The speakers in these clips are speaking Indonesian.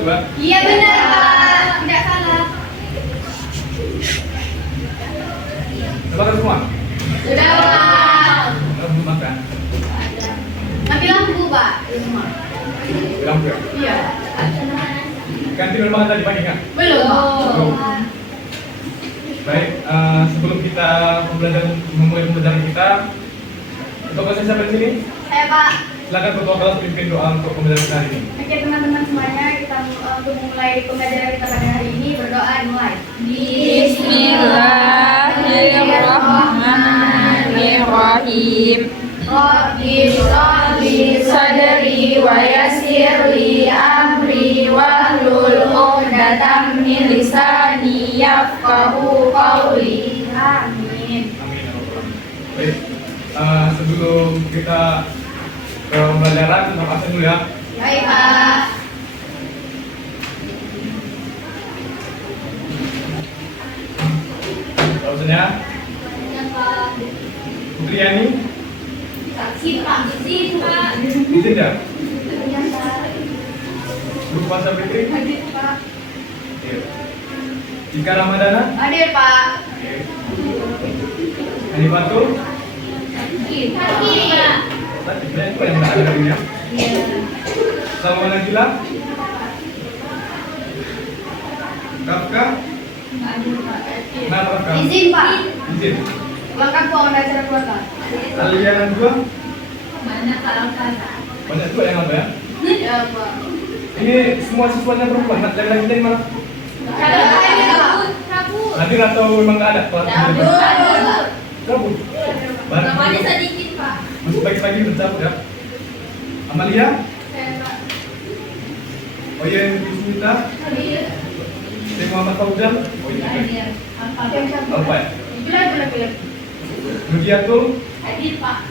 satu kan? Iya benar Pak, tidak salah. Udah makan semua? Sudah Pak. Belum makan? Mati lampu Pak di rumah. Lampu ya? Iya. Ganti udah makan tadi pagi kan? Belum. Baik, sebelum kita memulai pembelajaran kita, untuk pasien siapa di sini? Saya Pak. Silakan ketua kelas pimpin doa untuk pembelajaran kita hari ini. Oke teman-teman semuanya, kita untuk memulai pembelajaran kita pada hari ini berdoa dimulai. Bismillahirrahmanirrahim. Rabbi shrah li sadri wa yassir li amri wahlul 'uqdatam min lisani yafqahu qawli. Amin. Amin. Baik, sebelum kita ke pembelajaran, kita absen dulu ya. Baik Pak. Absennya, Putri Yani, Izin Pak. Izin Pak. izin ya? Bu Puasa Fitri, Hadir Pak. iya. Ika Ramadana, Hadir Pak. oke. Hani Fatul, Hadir Pak. tadi sebenarnya itu yang nggak ada hari ini ya. Salma Najila, Kafka, kenapa Kafka? Izin Pak. Izin. Lengkap uang acara keluarga. Alia Najwa, Banyak kalahkan. banyak juga yang apa ya? Ya Pak. Ini semua siswanya perempuan, nak laki-laki dari mana? Cabut. Hadir atau memang nggak ada? Cabut. Cabut. Namanya sedikit Pak. Masuk pagi-pagi bercabut ya. Amalia, Oyen Bismita, Syekh Muhammad Fauzan, Oyen apa ya? Bila. Nugiatul, Hadir Pak.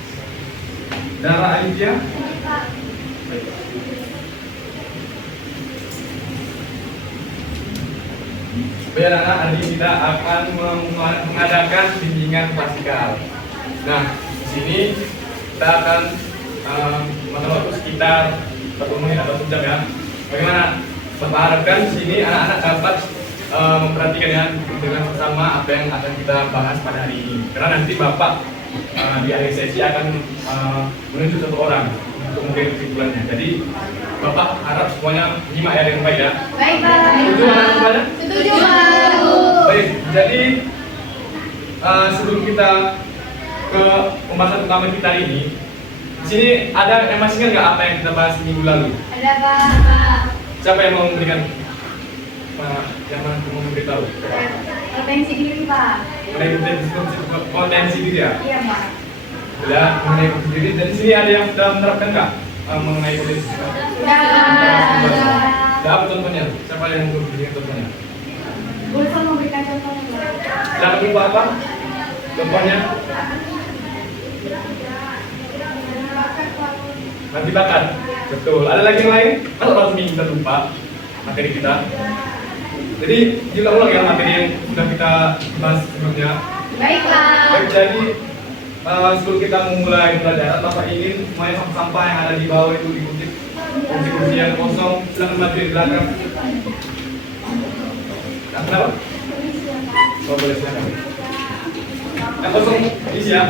Dara Aidia, Hadir Pak. Baik anak, hari ini kita akan mengadakan bimbingan klasikal. Nah, di sini kita akan makan waktu sekitar 40 menit atau sejam ya. Bagaimana? Bapak harapkan di sini anak-anak dapat memperhatikan ya dengan bersama apa yang akan kita bahas pada hari ini. Karena nanti Bapak di akhir sesi akan menunjuk satu orang untuk memberi kesimpulannya. Jadi Bapak harap semuanya menyimak ya dengan baik ya. Baik Pak. Setuju anak semuanya? Setuju Pak. Baik, jadi sebelum kita ke pembahasan utama kita ini, di sini ada yang masih ingat nggak apa yang kita bahas minggu lalu? Ada Pak. Siapa yang mau memberikan, yang mau memberitahu? Potensi diri Pak. Potensi diri ya? Iya Pak. Sudah mengenai potensi diri. Dan di sini ada yang sudah menerapkan nggak mengenai potensi diri? Udah. Ada apa contohnya? Siapa yang mau memberikan contohnya? Boleh Pak memberikan contohnya Pak? Jangan lupa apa? Contohnya nanti bakar. Betul. Ada lagi yang lain? Kalau langsung kita lupa materi kita. Jadi juga ulang ya materi yang sudah kita bahas sebelumnya. Baik Pak. Baik, jadi sebelum kita memulai pembelajaran, Bapak ingin semuanya sampah yang ada di bawah itu dikutip. Kursi-kursi yang kosong, silakan maju di belakang. Nah, kenapa? Oh, boleh silakan. Yang kosong isi ya.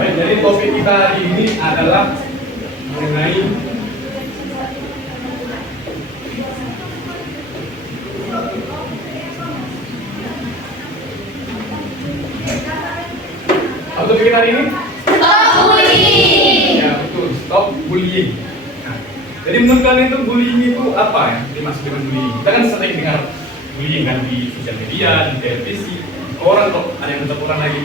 Baik, jadi topik kita hari ini adalah mengenai apa topik kita hari ini? Ya betul, stop bullying. Nah, jadi menurut kalian itu bullying itu apa ya? Dimaksud dengan bullying? Kita kan sering dengar bullying kan di sosial media, di televisi, orang kok ada yang tetap orang lagi.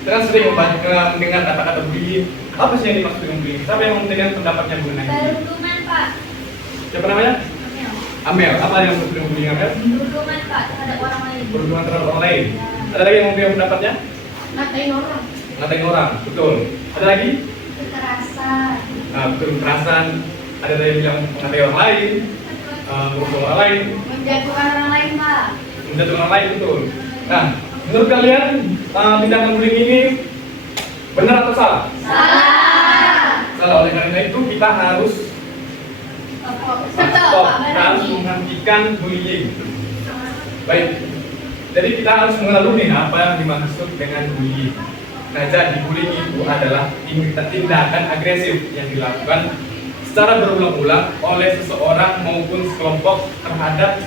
Kita kan sering mendengar kata-kata bullying. Apa sih yang dimaksud dengan bullying? Siapa yang memberikan pendapatnya mengenai bullying? Perundungan Pak. Siapa namanya? Amel. Apa yang dimaksud dengan bullying Amel? Perundungan Pak terhadap orang lain. Perundungan terhadap orang lain. Ada lagi yang memberikan pendapatnya? Ngatain orang. Ngatain orang, betul. Ada lagi? Kekerasan. Nah, betul, kekerasan. Ada yang bilang mengatai orang lain, merusak orang lain. Menjatuhkan orang lain Pak. menjatuhkan orang lain, betul. Nah, menurut kalian tindakan bullying ini benar atau salah? Salah. Oleh karena itu kita harus stop, kita harus menghentikan bullying. Baik. Jadi kita harus mengenal nih apa yang dimaksud dengan bullying. Nah, jadi bullying itu adalah tindakan agresif yang dilakukan secara berulang-ulang oleh seseorang maupun sekelompok terhadap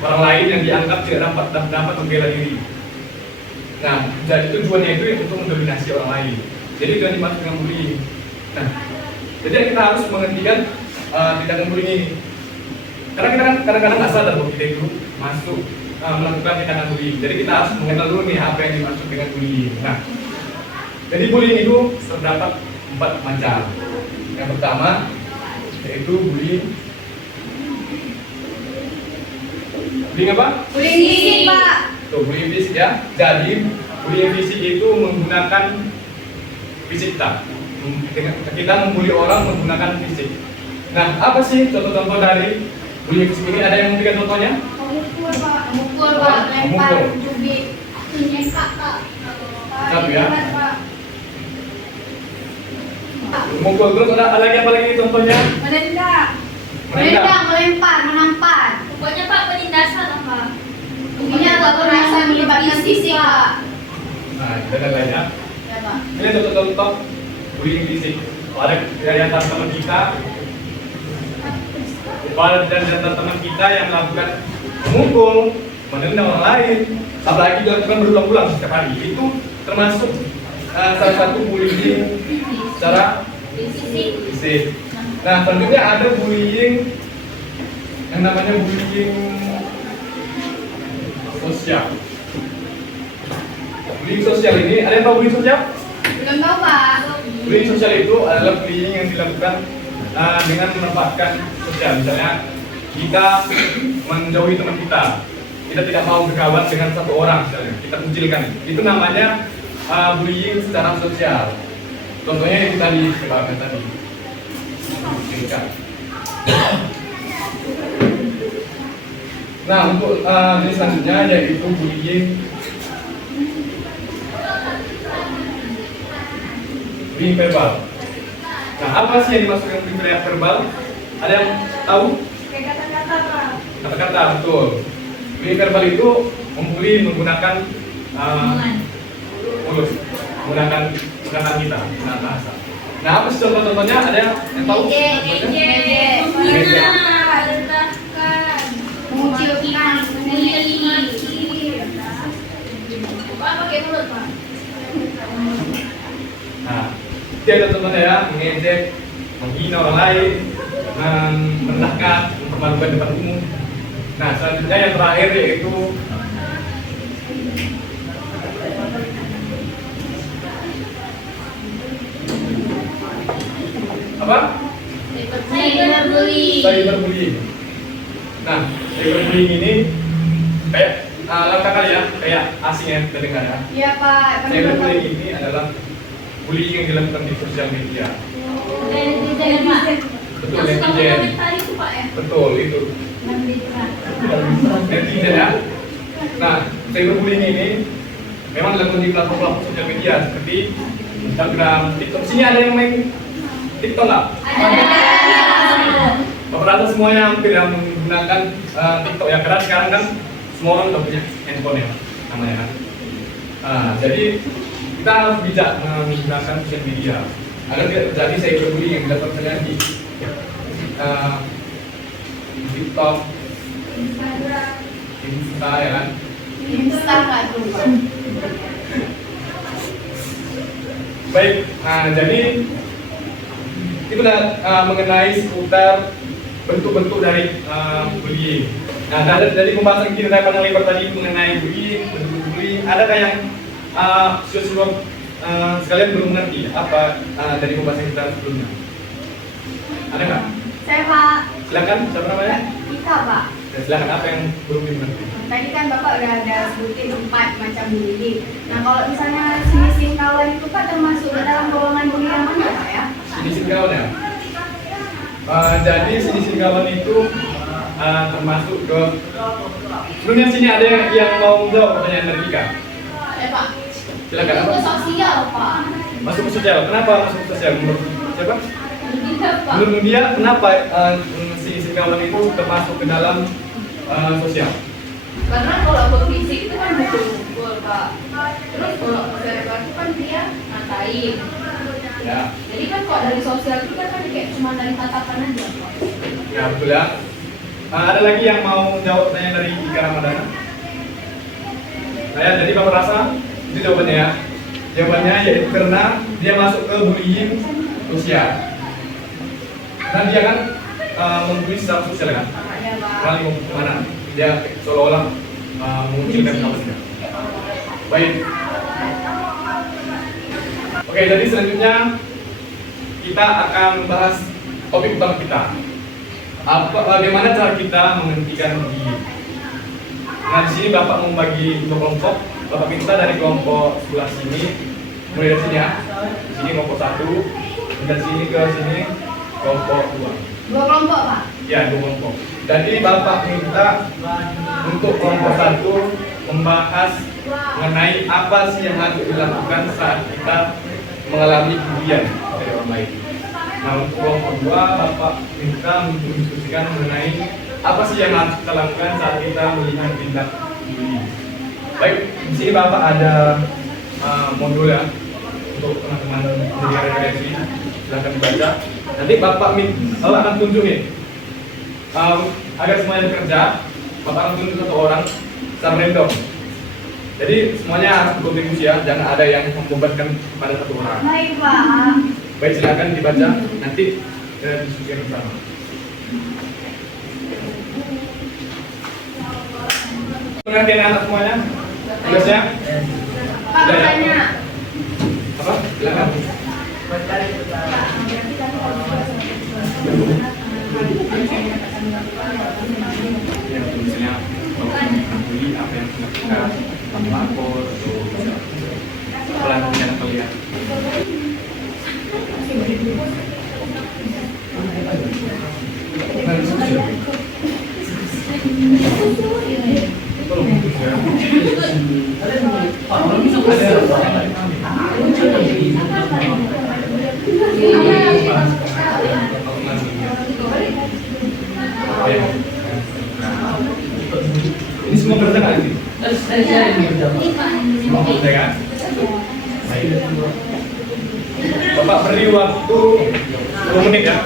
orang lain yang dianggap tidak dapat membela diri. Nah, jadi tujuannya itu untuk mendominasi orang lain. Jadi itu yang dimaksud dengan bullying. Nah, jadi kita harus menghentikan tindakan bullying ini. Karena kita kan kadang-kadang nggak sadar bahwa kita itu masuk melakukan tindakan bullying. Jadi kita harus mengenal dulu nih apa yang dimaksud dengan bullying. Nah, jadi bullying itu terdapat 4 macam. Yang pertama yaitu bullying apa? Bullying fisik, Pak. Tuh, bullying fisik ya. Jadi bullying fisik itu menggunakan fisik kita. Kita membuli orang menggunakan fisik. Nah, apa sih contoh-contoh dari bullying fisik ini? Ada yang memberikan contohnya? Memukul, Pak. Memukul, Pak. Lempar, cubit, nyengkak, Pak. Satu ya. Pak. Memukul, terus ada lagi apa lagi contohnya? Menendang. Menendang. Melempar, menampar. Pokoknya Pak penindasan apa? Intinya Pak kekerasan melibatkan fisik, Pak. Nah, ada lain ya. Ya, Pak. Ini contoh-contoh bullying fisik. Ada dari antara teman kita, dan teman kita yang melakukan memukul, menendang orang lain, apalagi dilakukan berulang-ulang setiap hari, itu termasuk salah satu bullying secara fisik. Nah, selanjutnya ada bullying yang namanya bullying sosial. Bullying sosial ini, ada yang tahu bullying sosial? Belum tahu, Pak. Bullying sosial itu adalah bullying yang dilakukan dengan memanfaatkan sosial. Misalnya kita menjauhi teman kita tidak mau berkawan dengan satu orang, misalnya kita kucilkan. Itu namanya bullying secara sosial. Contohnya yang tadi kita tadi. Nah, untuk jenis selanjutnya yaitu bullying verbal. Nah, apa sih yang dimaksud dengan bullying verbal? Ada yang tahu? Kayak kata-kata, Pak. Kata-kata, betul. Bullying verbal itu membuli menggunakan mulut, menggunakan kita, menggunakan bahasa. Nah, apa sih contoh-contohnya? Ada yang tahu? Mengucilkan, Pakai mulut Pak. Nah, itu ada contohnya ya, mengejek, menghina orang lain, merendahkan, mempermalukan depan umum. Nah, selanjutnya yang terakhir yaitu apa? Cyberbullying. Nah, cyberbullying ini kayak langkah kali ya, kayak asing ya terdengar ya. Iya, Pak. Cyberbullying ini adalah bullying yang dilakukan di sosial media. Betul, netizen. Betul, itu. Netizen ya. Nah, cyberbullying ini memang dilakukan di platform sosial media seperti Instagram, TikTok. Sini ada yang main TikTok nggak? Rata-rata semuanya hampir yang menggunakan TikTok ya, karena sekarang kan semua orang udah punya handphone ya, namanya kan. Jadi kita harus bijak menggunakan sosial media agar tidak terjadi cyberbullying yang dapat terjadi TikTok, Insta ya kan. Insta nggak tuh, Pak. Baik, jadi itu mengenai seputar bentuk-bentuk dari bullying. Nah, dari pembahasan kita panjang lebar tadi mengenai bullying, bentuk bullying, adakah yang siswa sekalian belum mengerti apa dari pembahasan kita sebelumnya? Ada nggak? Saya, Pak. Silakan, siapa namanya? Ika, Pak. Ya, silakan, apa yang belum dimengerti? Tadi kan Bapak udah ada sebutin 4 macam bullying. Nah, kalau misalnya sinis kawan itu Pak termasuk dalam golongan bullying yang mana, Pak ya? Sini kawan ya. Jadi sini kawan itu termasuk ke Sebelumnya sini ada yang mau menjawab pertanyaan dari Ika? Pak. Silakan. Itu Apa? sosial, Pak. Masuk ke sosial. Kenapa masuk ke sosial? Menurut siapa? Tidak, Pak. Menurut dia kenapa si kawan itu termasuk ke dalam sosial? Karena kalau fisik itu kan betul-betul, Pak. Terus kalau verbal itu kan dia ngatain. Ya. Jadi kan kalau dari sosial itu kan kayak cuma dari tatapan aja, Pak. Ya betul ya. Ada lagi yang mau jawab pertanyaan dari Ika Ramadana? Nah ya, jadi Bapak rasa itu jawabannya ya. Jawabannya yaitu karena dia masuk ke bullying sosial. Dan dia kan membuli secara sosial kan? Makanya Pak. Kali mau kemana? Dia seolah-olah mengunculkan kapasitas. Baik. Oke, jadi selanjutnya kita akan bahas topik utama kita. Bagaimana cara kita menghentikan bullying? Nah, di sini Bapak membagi dua kelompok. Bapak minta dari kelompok sebelah sini, mulai dari sini ya. Di sini kelompok 1, dan sini ke sini kelompok 2. Dua kelompok Pak. Ya, dua kelompok. Jadi Bapak minta untuk kelompok 1 membahas mengenai apa sih yang harus dilakukan saat kita mengalami bullying dari orang lain. Nah, untuk kelompok 2 Bapak minta mendiskusikan mengenai apa sih yang harus kita lakukan saat kita melihat tindak bullying. Baik, di sini Bapak ada modul ya untuk teman-teman menjadi referensi. Silahkan dibaca. Nanti Bapak akan tunjukin agar semuanya bekerja. Bapak akan tunjuk satu orang secara random. Jadi semuanya harus berkontribusi ya, jangan ada yang membebankan pada satu orang. Baik Pak. Baik, silakan dibaca. Nanti kita diskusikan bersama. Pengertian anak semuanya? Sudah siap? Pak Sudah ya? bertanya. Apa? Silakan. Ya, misalnya mengetahui apa yang sudah kita melapor atau pelanggan yang kalian. Ini semua kerja nggak ini? Semua kerja kan? Baik. Bapak beri waktu 10 menit ya.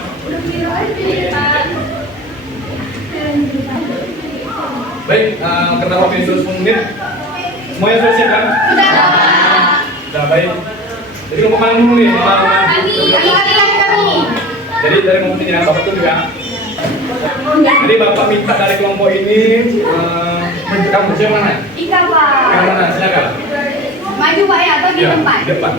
Baik, karena waktu itu 10 menit, semuanya sudah siap kan? Sudah, baik. Jadi kelompok mana dulu nih? Jadi dari kelompok ini ya, Bapak tunggu ya. Jadi Bapak minta dari kelompok ini kamu siapa mana? Ika Pak. Yang mana? Silakan. Maju Pak ya atau di Ya, tempat? di depan.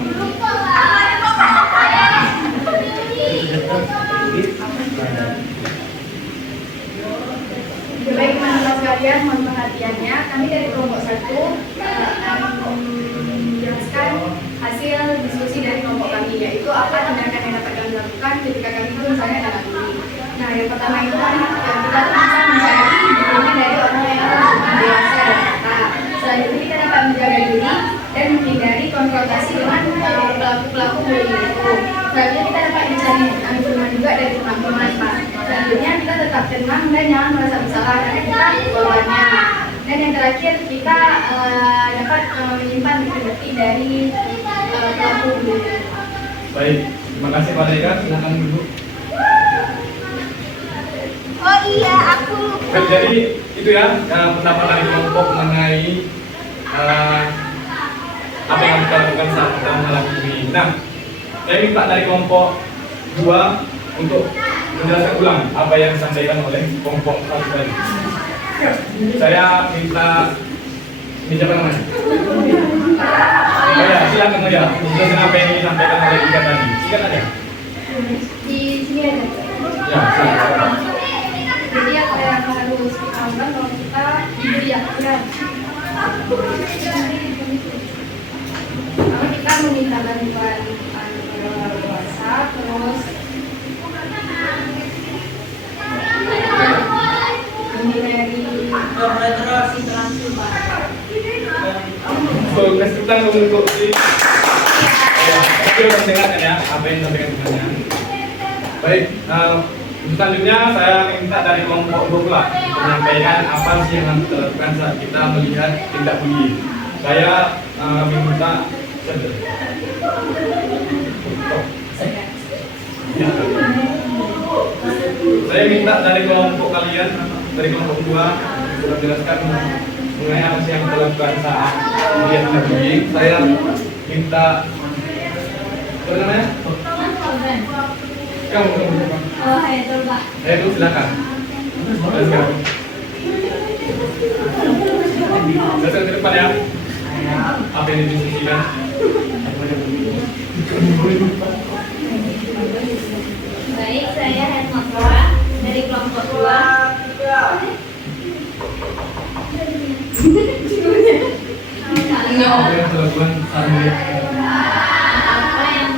Baik teman-teman sekalian, mohon perhatiannya. Kami dari kelompok 1 akan menjelaskan hasil diskusi dari kelompok kami, yaitu apa tindakan yang dapat kami lakukan ketika kami itu misalnya dalam bullying. Nah, yang pertama itu kan kita bisa mencari dukungan dari orang yang dewasa dan kata. Selanjutnya kita dapat menjaga diri dan menghindari konfrontasi dengan pelaku-pelaku bullying itu. Selanjutnya kita dapat mencari dukungan juga dari teman-teman Pak. Selanjutnya kita tetap tenang dan jangan merasa bersalah karena kita korbannya. Dan yang terakhir kita dapat menyimpan bukti dari pelaku bullying. Baik, terima kasih Pak Deka. Silakan duduk. Oh iya, aku. Baik, jadi itu ya pendapat dari kelompok mengenai apa yang kita lakukan saat kita mengalami bullying. Nah, saya minta dari kelompok 2 untuk menjelaskan ulang apa yang disampaikan oleh kelompok 1 tadi. Saya minta ini siapa namanya? Oh ya, silakan aja. Menjelaskan apa yang disampaikan oleh Ika tadi. Silakan aja. Di sini ada. Ya, silakan. Jadi apa yang harus kita lakukan kalau kita dibiarkan? Kalau kita meminta bantuan orang dewasa, terus menghindari untuk ya, kita udah mendengarkan ya apa yang disampaikan temannya. Baik, selanjutnya saya minta dari kelompok 2 pula menyampaikan apa sih yang harus kita lakukan saat kita melihat tindak bullying. Saya minta saya minta dari kelompok kalian, dari kelompok 2 sudah menjelaskan mengenai apa sih yang kita lakukan saat melihat tindak bullying. Saya minta apa namanya? Kamu. Oh, itu Pak. Itu silakan. Silakan. Silakan ke depan ya. Apa yang didiskusikan? Baik, saya Hermosra dari kelompok 2. Apa yang dilakukan saat melihat? Apa yang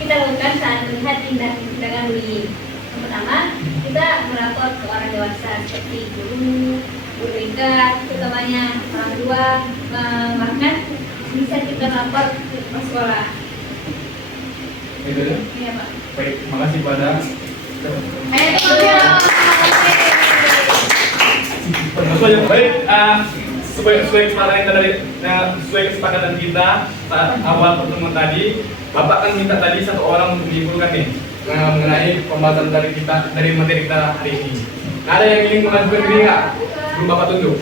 kita lakukan saat melihat tindakan bullying? Yang pertama, kita melapor ke orang dewasa seperti guru BK, utamanya orang tua, bahkan bisa kita lapor ke sekolah. Itu ya? Iya Pak. Baik, makasih pada. Baik, sesuai kesepakatan kita saat awal pertemuan tadi, Bapak kan minta tadi 1 orang untuk menyimpulkan nih mengenai pembahasan dari materi kita hari ini. Nah, ada yang ingin mengajukan diri nggak? Sebelum Bapak tunjuk.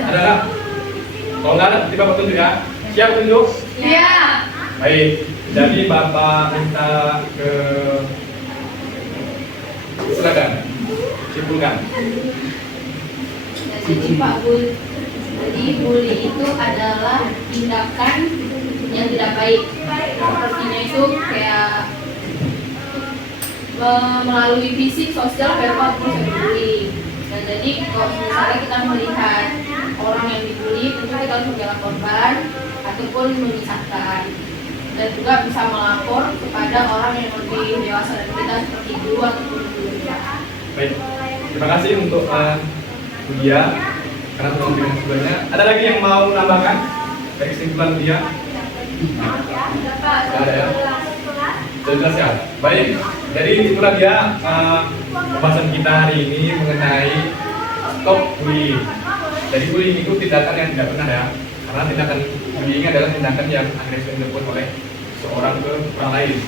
Ada nggak? Kalau nggak ada, nanti Bapak tunjuk ya. Siap tunjuk? Iya. Baik, jadi Bapak minta ke silakan simpulkan. Jadi Pak jadi bully itu adalah tindakan yang tidak baik. Artinya itu kayak melalui fisik, sosial, verbal, terus bully. Dan jadi kalau misalnya kita melihat orang yang dibully, tentu kita harus membela korban ataupun memisahkan. Dan juga bisa melapor kepada orang yang lebih dewasa dari kita seperti guru ataupun guru. Baik, terima kasih untuk Budia karena telah memberikan sebelumnya. Ada lagi yang mau menambahkan dari kesimpulan Budia? Ada ya? Sudah ya? Baik, jadi itulah dia pembahasan kita hari ini mengenai stop bullying. Jadi bullying itu tindakan yang tidak benar ya, karena tindakan bullying adalah tindakan yang agresif yang dilakukan oleh seorang ke orang lain.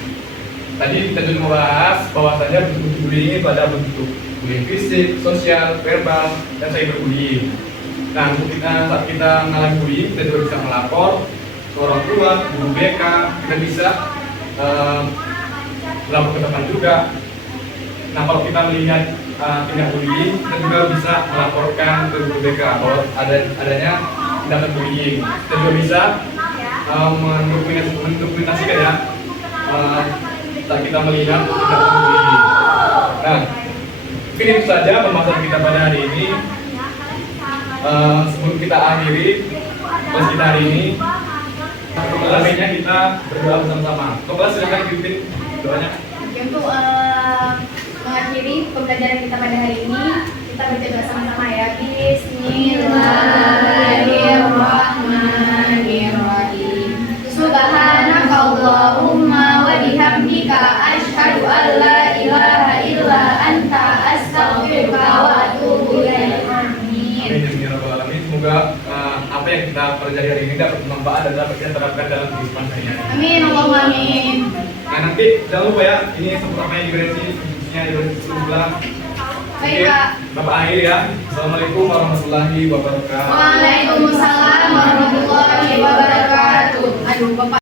Tadi kita sudah membahas bahwasanya bentuk bullying itu ada bentuk bullying fisik, sosial, verbal, dan cyberbullying. Nah, untuk saat kita mengalami bullying, kita juga bisa melapor ke orang tua, guru BK, kita bisa melapor ke teman juga. Nah, kalau kita melihat tindak bullying, kita juga bisa melaporkan ke guru BK bahwa adanya tindakan bullying. Kita juga bisa mendokumentasikan ya saat kita melihat tindakan bullying. Nah, mungkin itu saja pembahasan kita pada hari ini. Sebelum kita akhiri kelas kita hari ini, selebihnya kita berdoa bersama-sama. Kelas silakan pimpin doanya. Untuk mengakhiri pembelajaran kita pada hari ini, kita berdoa sama-sama ya. Bismillahirrahmanirrahim. Subhanakallahumma wa bihamdika asyhadu an la ilaha illa anta astaghfiruka wa atubu ilaik. Semoga apa yang kita pelajari hari ini dapat bermanfaat dan dapat kita terapkan dalam kehidupan sehari-hari. Amin, Allahumma amin. Nah, nanti jangan lupa ya, ini seperti yang diberesi diskusinya diberesi sebelah. Baik, Pak. Bapak akhir ya. Assalamualaikum warahmatullahi wabarakatuh. Waalaikumsalam warahmatullahi wabarakatuh. Aduh, Bapak.